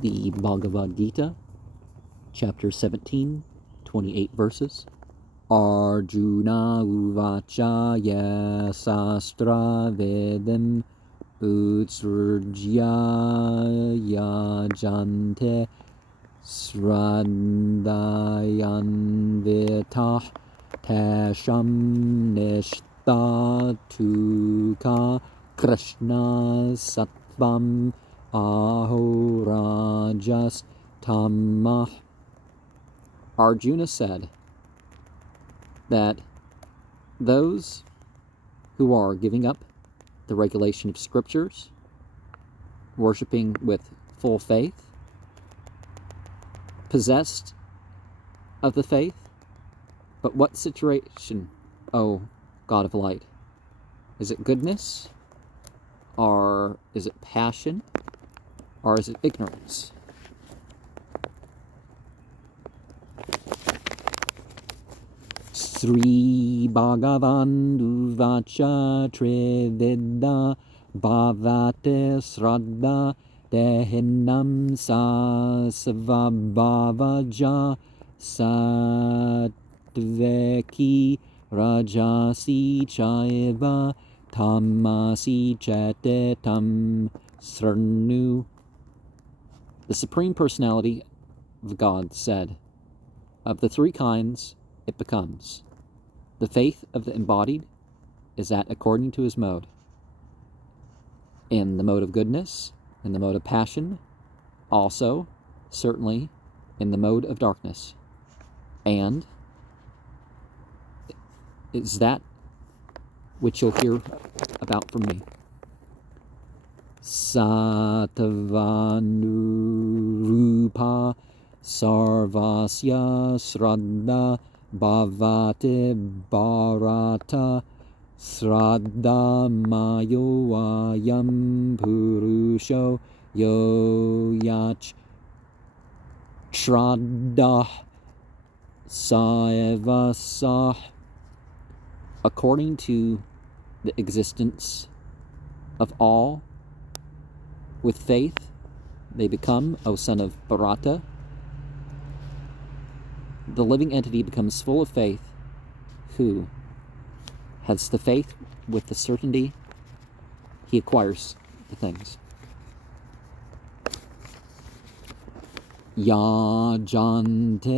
The Bhagavad Gita, chapter 17, 28 verses. Arjuna uvacha yasastra vedam utsrujya yajante srandayanvitah tasham nishtatuka krishna sattvam ahorajas tamah. Arjuna said that those who are giving up the regulation of scriptures, worshiping with full faith, possessed of the faith, but what situation, O God of light? Is it goodness? Or is it passion? Or is it ignorance? Sri Bhagavan Uvacha Triveda Bhavate Sraddha Dehinam Sasvabhavaja Satveki Rajasi Chaiva Tamasi Chatetam Srnu. The Supreme Personality of God said, of the three kinds it becomes. The faith of the embodied is that according to his mode. In the mode of goodness, in the mode of passion, also, certainly, in the mode of darkness. And is that which you'll hear about from me. Satavanurupa sarvasya sraddha bhavate bharata sraddha mayoayam purusho yoyach shraddha saevasah. According to the existence of all, with faith they become, O son of Bharata. The living entity becomes full of faith, who has the faith with the certainty he acquires the things. Yajante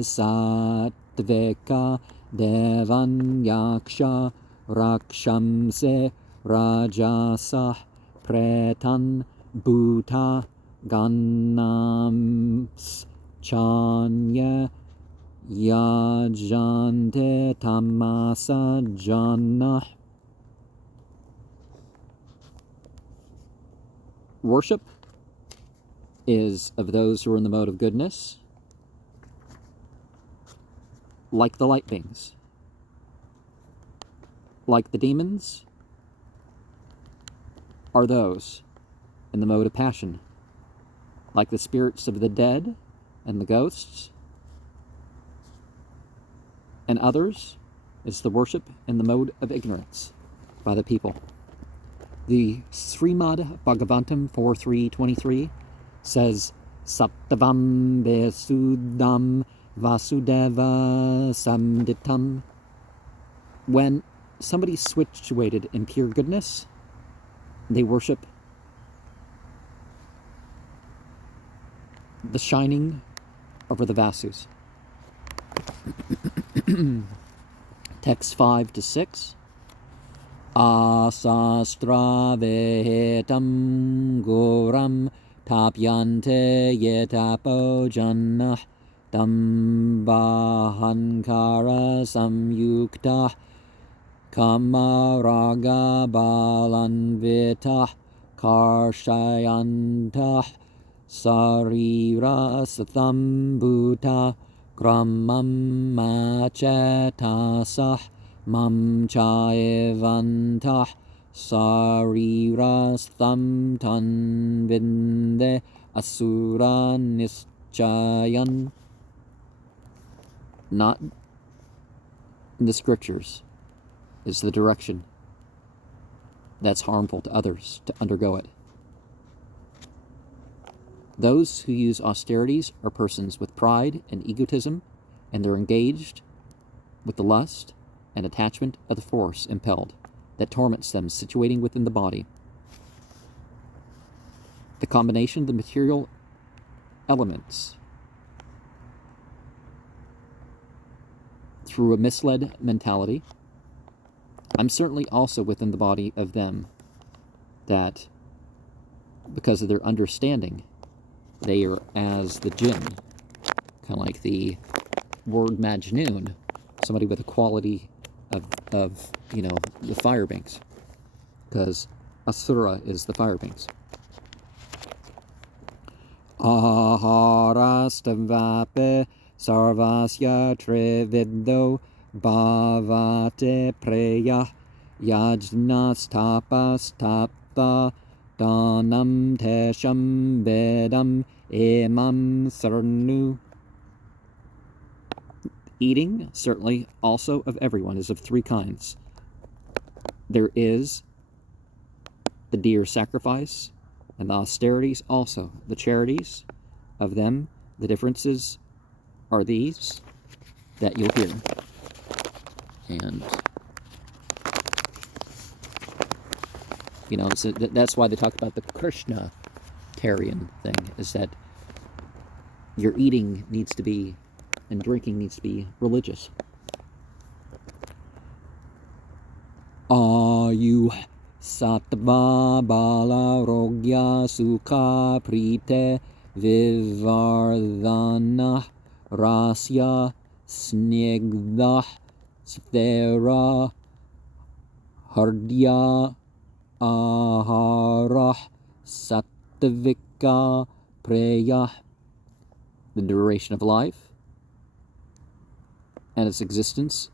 satveka devan yaksha rakshamse rajasa pretan bhuta ganams chanya yajante tamasa jana. Worship is of those who are in the mode of goodness, like the light beings. Like the demons are those in the mode of passion. Like the spirits of the dead and the ghosts and others is the worship in the mode of ignorance by the people. The Srimad Bhagavatam 4.3.23 says, Sattavam Vesudam Vasudeva Samditam. When somebody's situated in pure goodness, they worship the shining over the Vasus. Text 5-6. Asastra vehetam goram tapyante yetapo jannah tambahankara samyukta kamaraga balanvita karshayanta sarira sathambuta gramam machetasah mam chaevantah sarirastham tanvinde asura nischayan. Not in the scriptures is the direction that's harmful to others to undergo it. Those who use austerities are persons with pride and egotism, and they're engaged with the lust and attachment of the force impelled that torments them, situating within the body. The combination of the material elements through a misled mentality. I'm certainly also within the body of them that, because of their understanding, they are as the jinn, kind of like the word Majnoon, somebody with a quality of the fire banks, because Asura is the fire banks. Aharastavvape sarvasya trivido bhavate preya yajnastapastapta danam tesham vedam imam sarnu. Eating, certainly also of everyone, is of three kinds. There is the deer sacrifice, and the austerities also. The charities of them, the differences are these that you'll hear. And, so that's why they talk about the Krishna-tarian thing, is that your eating needs to be, and drinking needs to be religious. Ayu Sattva Bala Rogya Sukha Prite Vivardhana Rasya Snigdha Sthera Hardya Ahara Sattvika Preya. The duration of life and its existence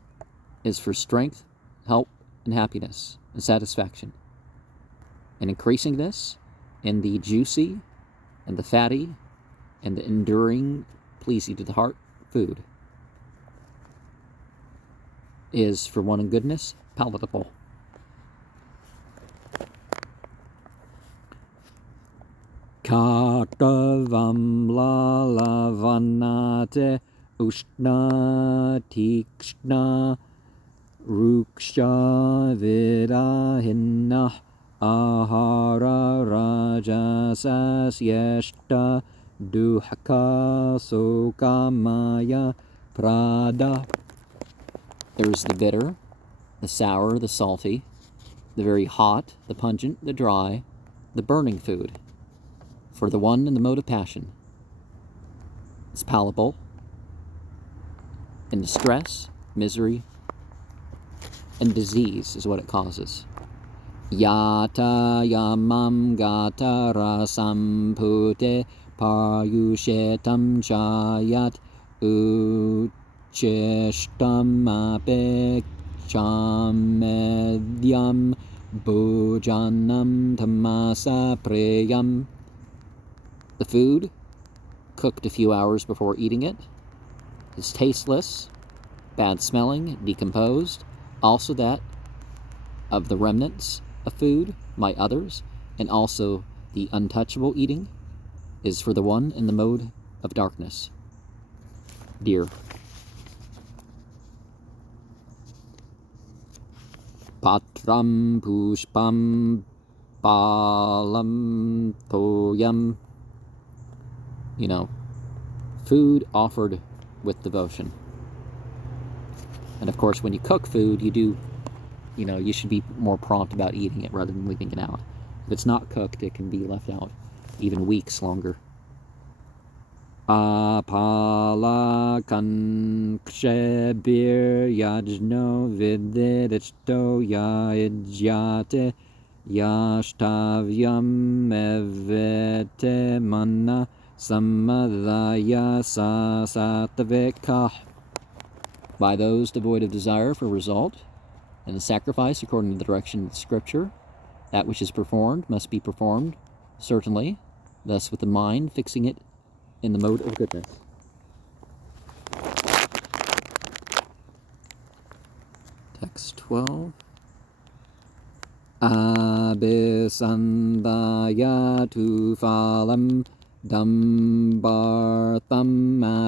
is for strength, help, and happiness and satisfaction. And increasing this in the juicy and the fatty and the enduring, pleasing to the heart food is for one in goodness palatable. Katavam lalavanate ushna tikshna ruksha virahinna ahara rajasasyeshta duhaka sokamaya prada. There's the bitter, the sour, the salty, the very hot, the pungent, the dry, the burning food. For the one in the mode of passion, it's palatable, and distress, misery, and disease is what it causes. Yata yamam gata rasam pute payushetam chayat ucheshtam ape chamedyam bhujanam tamasa preyam. The food, cooked a few hours before eating it, is tasteless, bad smelling, decomposed. Also that of the remnants of food by others, and also the untouchable eating is for the one in the mode of darkness. Deer. Patram pushpam palam toyam. Food offered with devotion. And of course, when you cook food, you should be more prompt about eating it rather than leaving it out. If it's not cooked, it can be left out even weeks longer. Apala kankshe bir yajno vididishto yajyate yashtavyam evete manna samadhaya sasatvika. By those devoid of desire for result, and the sacrifice according to the direction of the Scripture, that which is performed must be performed, certainly, thus with the mind fixing it in the mode of goodness. Text 12. Abhisandaya tu phalam Dambartham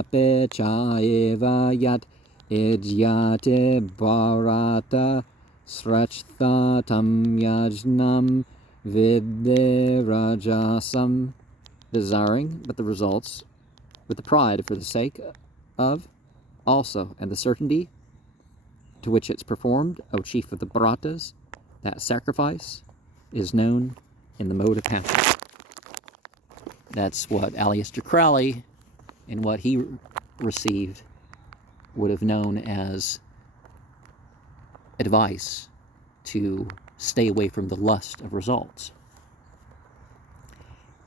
apichaiva yat idyate bharata srachtatam yajnam vidirajasam, desiring but the results with the pride for the sake of also, and the certainty to which it's performed, O chief of the Bharatas, that sacrifice is known in the mode of passion. That's what Aleister Crowley, and what he received, would have known as advice to stay away from the lust of results.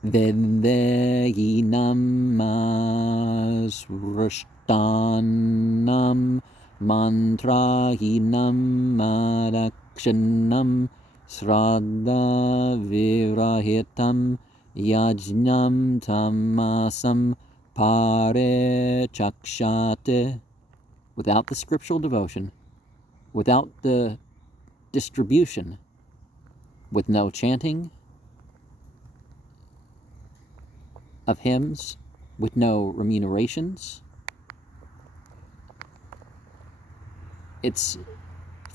Vedeyinam masrishtanam mantrahinam madakshanam sraddha virahitam yajnam tamasam parechakshate. Without the scriptural devotion, without the distribution, with no chanting of hymns, with no remunerations, it's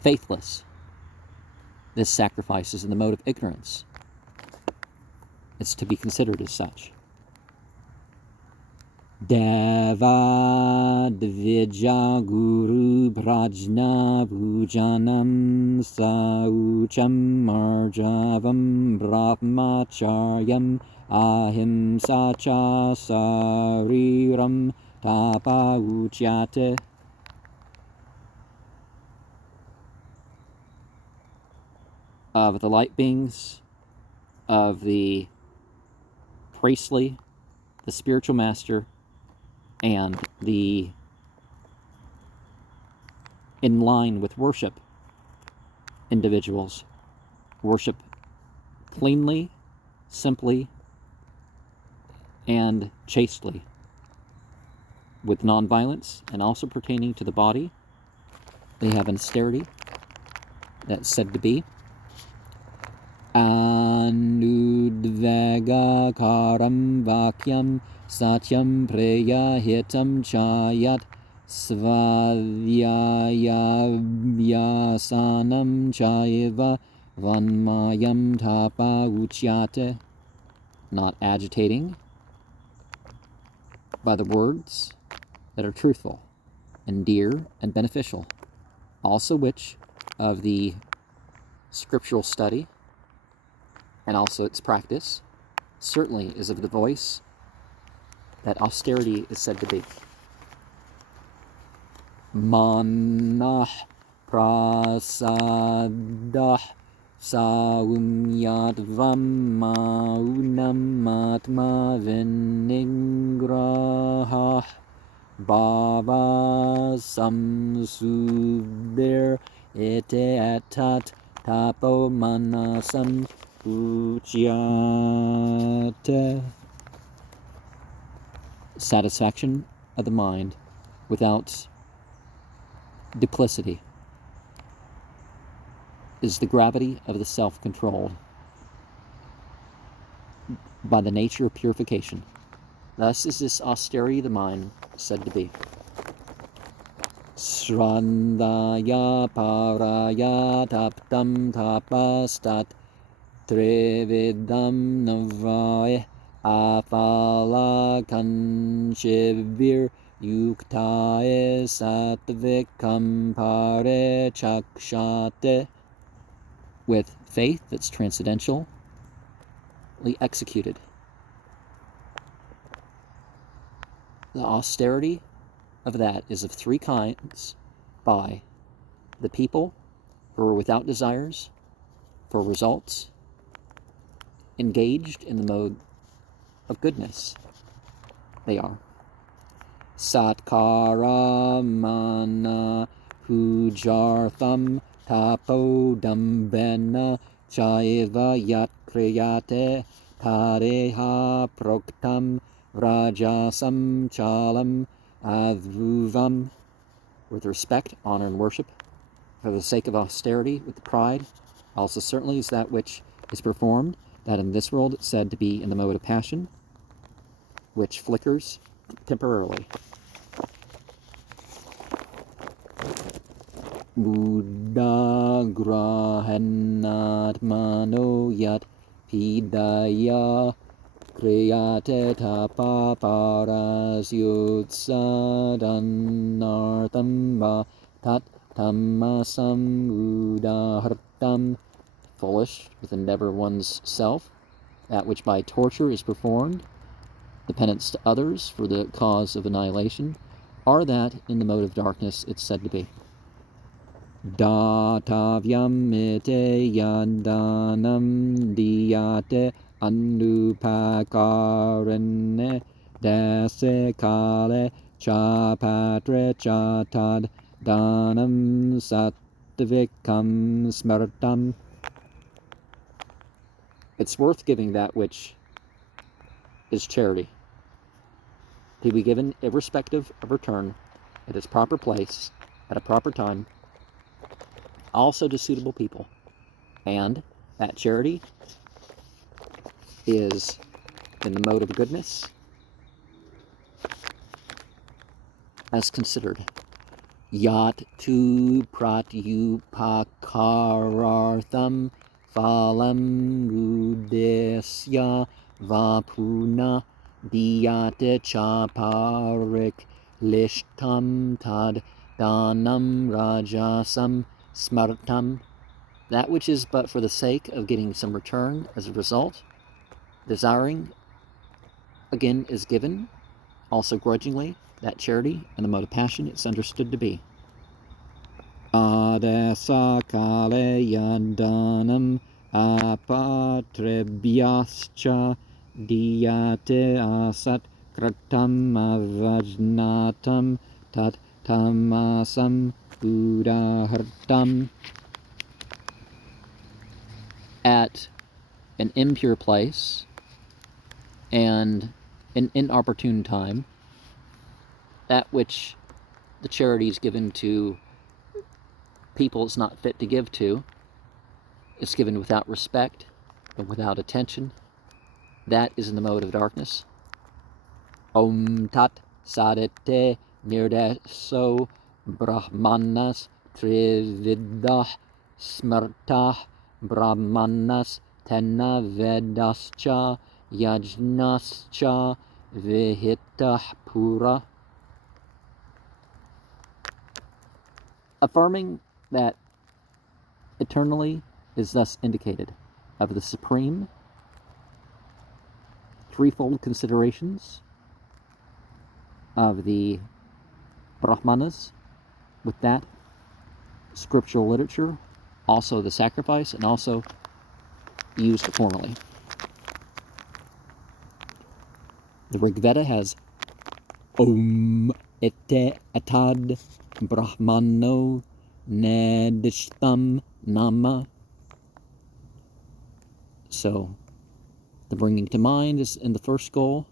faithless. This sacrifice is in the mode of ignorance. It's to be considered as such. Deva Dvija Guru Prajna Pujanam Saucham Marjavam Brahmacharyam Ahimsa Cha Sariram Tapa Uchyate. Of the light beings, of the priestly, the spiritual master, and the in line with worship individuals, worship cleanly, simply, and chastely, with nonviolence, and also pertaining to the body. They have an austerity that's said to be Anudvega karam vakyam satyam preya hitam chayat svadhyayabhyasanam chaiva vanmayam tapa uchyate. Not agitating by the words that are truthful and dear and beneficial, also which of the scriptural study and also its practice certainly is of the voice that austerity is said to be. Manah prasadah saumyadvam maunam atma vinigrahah bhava samsubir ete atat tapo manasam uchyate. Satisfaction of the mind without duplicity is the gravity of the self-controlled by the nature of purification. Thus is this austerity of the mind said to be. Srandaya paraya taptam tapastat trividam navai afala kanchivir yuktae satvikam pare chakshate. With faith that's transcendently executed. The austerity of that is of three kinds: by the people who are without desires for results, engaged in the mode of goodness. They are Satkara mana pujartham tapo dambena chaiva yat kriyate pareha proktam rajasam chalam adruvam. With respect, honor, and worship for the sake of austerity, with the pride, also certainly is that which is performed, that in this world is said to be in the mode of passion, which flickers temporarily. Buddha grahanatmano yat pidaya kriyate tapaparas yutsadanartamba tat tamasam udahartam. Foolish, with endeavor one's self, that which by torture is performed, the penance to others for the cause of annihilation, are that in the mode of darkness it's said to be. Datavyam ite yandanam diyate anupakarene dase kale chapatre chatad danam sattvikam smartam. It's worth giving that which is charity, to be given irrespective of return, at its proper place, at a proper time, also to suitable people. And that charity is in the mode of goodness, as considered. Yat tu pratyupakarartham phalam udesya vapuna diyate chaparik lishtam tad danam rajasam smartam. That which is but for the sake of getting some return as a result, desiring, again, is given, also grudgingly, that charity and the mode of passion it's understood to be. Adesa kale yandanam apatrebyascha diyate asat kratam avajnatam tat tamasam udahartam. At an impure place and an inopportune time, that which the charity is given to people it's not fit to give to, it's given without respect and without attention. That is in the mode of darkness. Om tat sadete nirdeso brahmanas trividah smartah brahmanas tena vedascha yajnascha vihitah pura. Affirming that eternally is thus indicated of the supreme threefold considerations of the Brahmanas, with that scriptural literature, also the sacrifice, and also used formally. The Rig Veda has Om ete atad brahmano nedishtam nama. So the bringing to mind is in the first goal,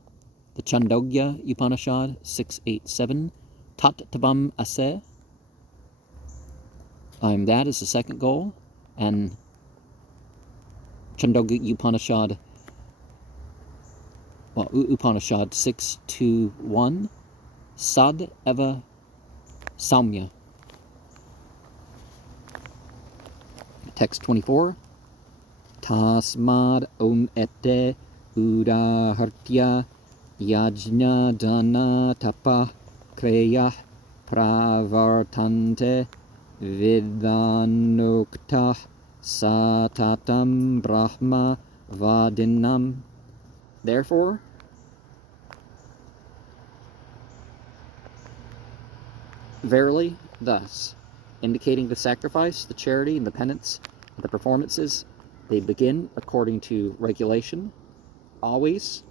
the Chandogya Upanishad 6.8.7, Tat Tavam Ase. That is the second goal, and Chandogya Upanishad, Upanishad 6.2.1, Sad Eva Saumya. Text 24, Tasmad Om Ete Udahartya Yajna Dana Tapa Kreyah Pravartante Vidanukta Satatam Brahma Vadinam. Therefore, verily, thus, indicating the sacrifice, the charity, and the penance, and the performances, they begin according to regulation, always,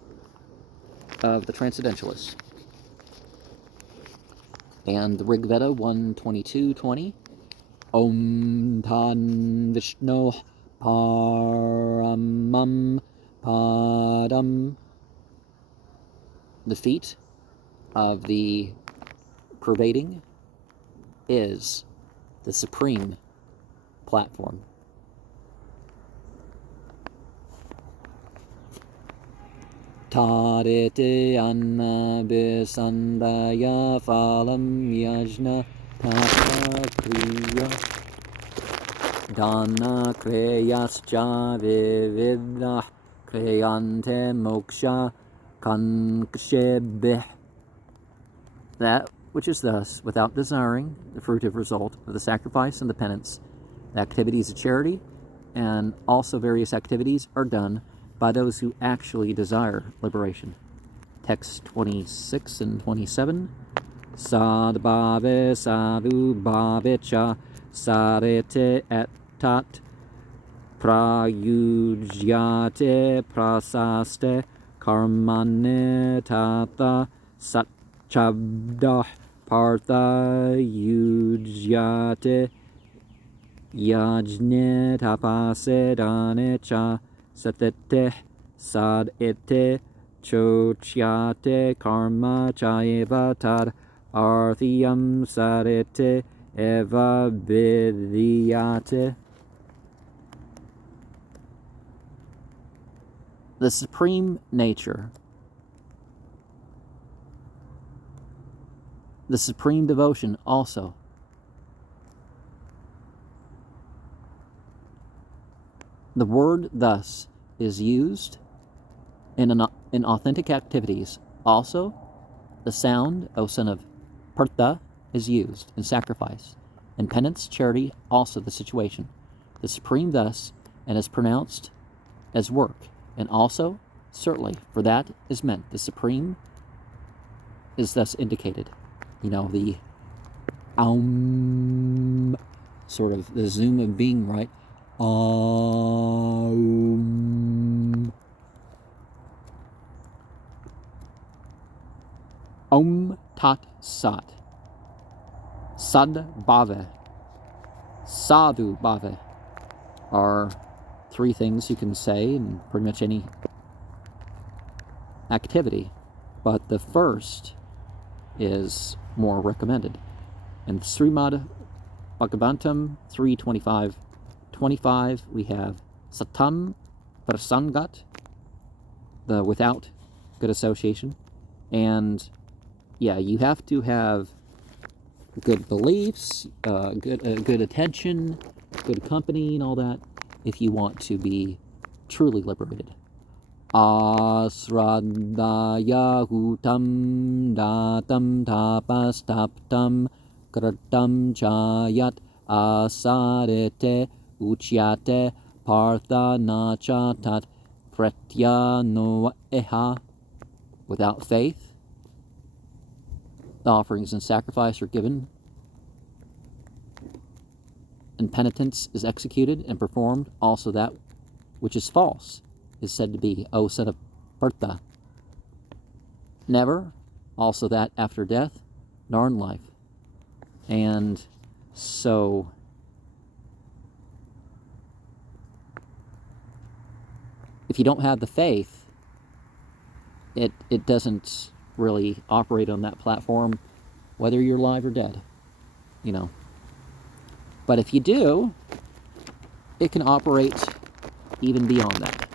of the Transcendentalists. And the Rig Veda 122.20, Om Tan Vishno Paramam Padam. The feet of the pervading is the supreme platform. Tarete anna besandaya phalam yajna tapa kriya dana kreyascha vividha kreyante moksha kankshebih. That which is thus, without desiring the fruitive result of the sacrifice and the penance, the activities of charity, and also various activities are done by those who actually desire liberation. Text 26 and 27. Sadbhave sadhu bhavecha sarete etat prayujyate prasaste karmane tata satchabdah partha yujyate yajne tapase dane cha satete sadete chochyate karma chayeva tad arthiyam sarete eva vidhyate. The supreme nature, the supreme devotion also. The word thus is used in authentic activities. Also, the sound, O son of Partha, is used in sacrifice. In penance, charity, also the situation. The supreme thus, and is pronounced as work. And also, certainly, for that is meant. The supreme is thus indicated. You know, the sort of the zoom of being, right? Om Tat Sat. Sad Bhave. Sadhu Bhave are three things you can say in pretty much any activity, but the first is more recommended. In Srimad Bhagavatam 3:25, we have Satam Prasangat, the without good association. And yeah, you have to have good beliefs, good attention, good company, and all that if you want to be truly liberated. Asradaya hutam datam tapastaptam kratam chayat asarete uchyate partha nachatat pratyano eha. Without faith, the offerings and sacrifice are given, and penitence is executed and performed. Also that which is false is said to be, O son of Partha, never, also that after death, nor in life. And so if you don't have the faith, it doesn't really operate on that platform, whether you're alive or dead, you know. But if you do, it can operate even beyond that.